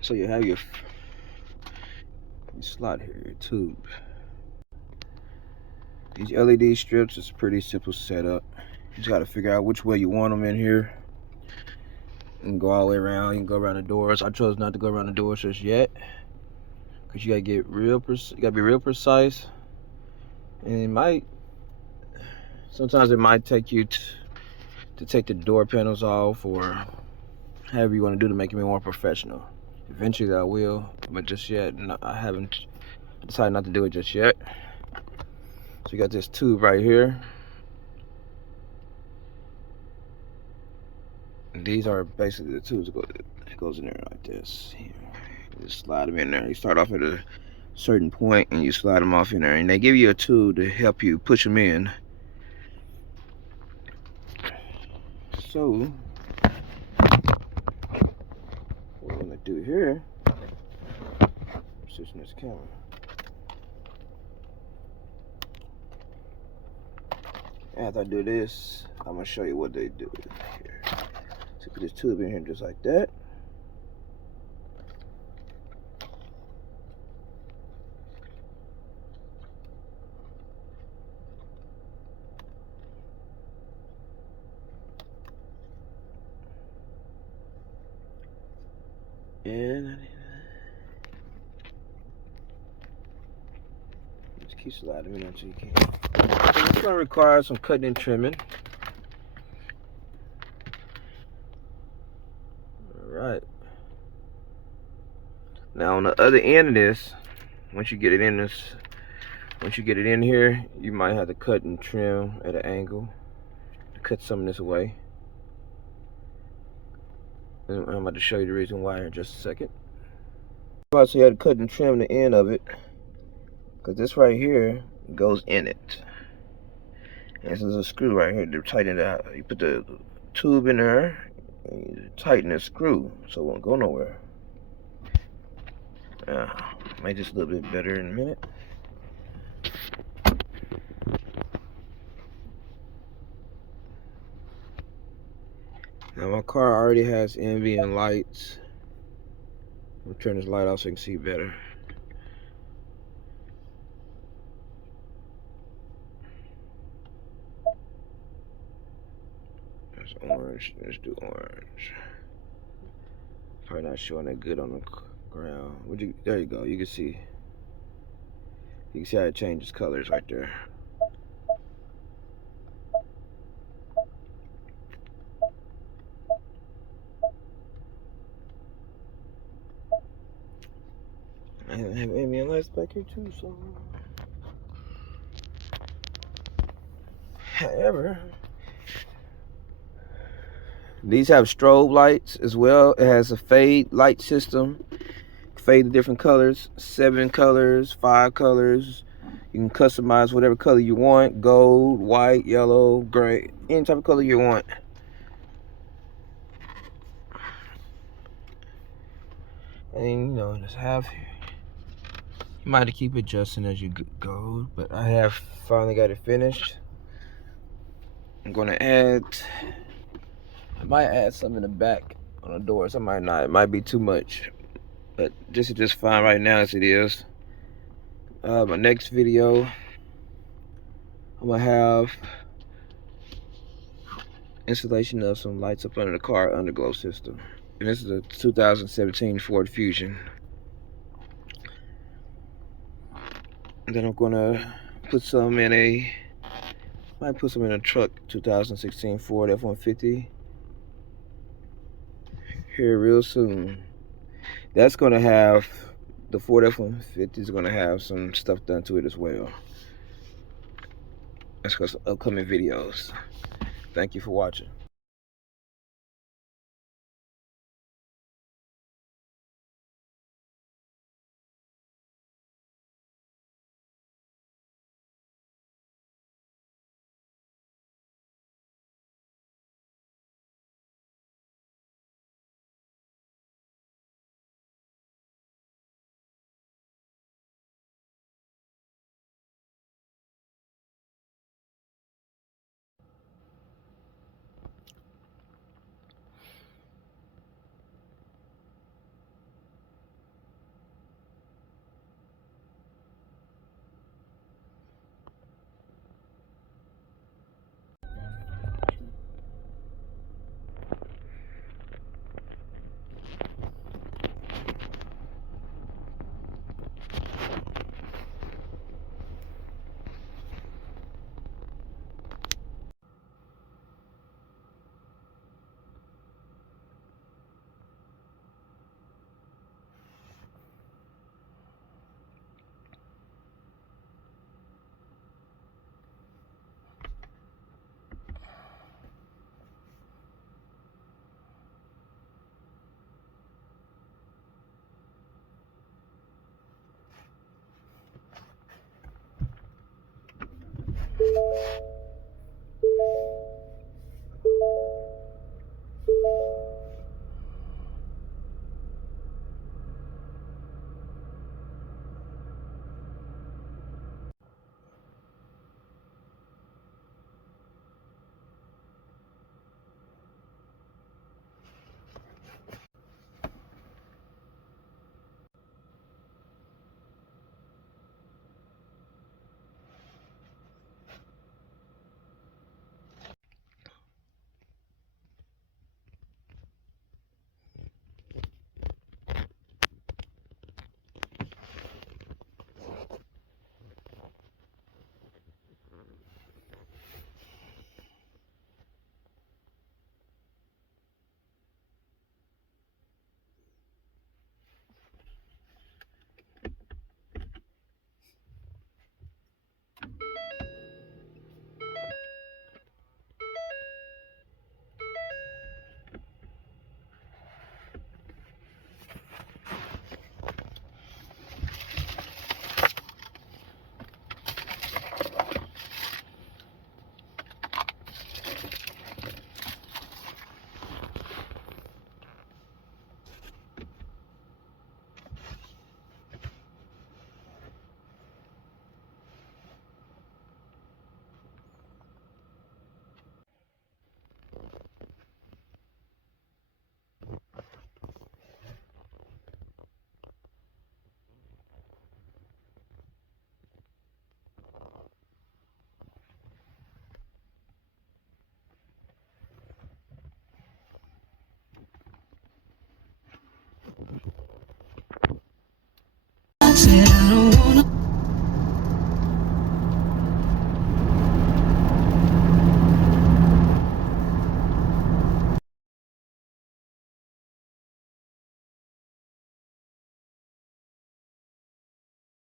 So you have your slot here, your tube. These LED strips is pretty simple setup. You just got to figure out which way you want them in here. You can go all the way around. You can go around the doors. I chose not to go around the doors just yet, cause you gotta get real. You gotta be real precise, and it might. Sometimes it might take you to take the door panels off, or however you want to do to make it more professional. Eventually I will, but just yet, I haven't decided not to do it just yet. So you got this tube right here. And these are basically the tubes that goes in there like this. You just slide them in there. You start off at a certain point and you slide them off in there. And they give you a tool to help you push them in. So, what I'm going to do here, position this camera. After I do this, I'm going to show you what they do here. So put this tube in here just like that. And just keep sliding in until you can. So it's going to require some cutting and trimming. Alright. Now on the other end of this, once you get it in here, you might have to cut and trim at an angle to cut some of this away. And I'm about to show you the reason why in just a second. So you had to cut and trim the end of it, because this right here goes in it. And this is a screw right here to tighten it out. You put the tube in there and you tighten the screw so it won't go nowhere. Make this a little bit better in a minute. Now my car already has ambient lights. I'm gonna turn this light off so you can see better. That's orange. Let's do orange. Probably not showing that good on the ground. There you go. You can see. You can see how it changes colors right there. I have ambient lights back here too, so. However, these have strobe lights as well. It has a fade light system. Fade the different colors, 7 colors, 5 colors. You can customize whatever color you want. Gold, white, yellow, gray, any type of color you want. And just have, you might have to keep adjusting as you go, but I have finally got it finished. I'm gonna I might add some in the back on the doors. I might not. It might be too much, but this is just fine right now as it is. My next video, I'm gonna have installation of some lights up under the car underglow system. And this is a 2017 Ford Fusion. And then I'm gonna put some in might put some in a truck, 2016 Ford F-150 here real soon. That's gonna have, the Ford F-150 is gonna have some stuff done to it as well. That's because of upcoming videos. Thank you for watching.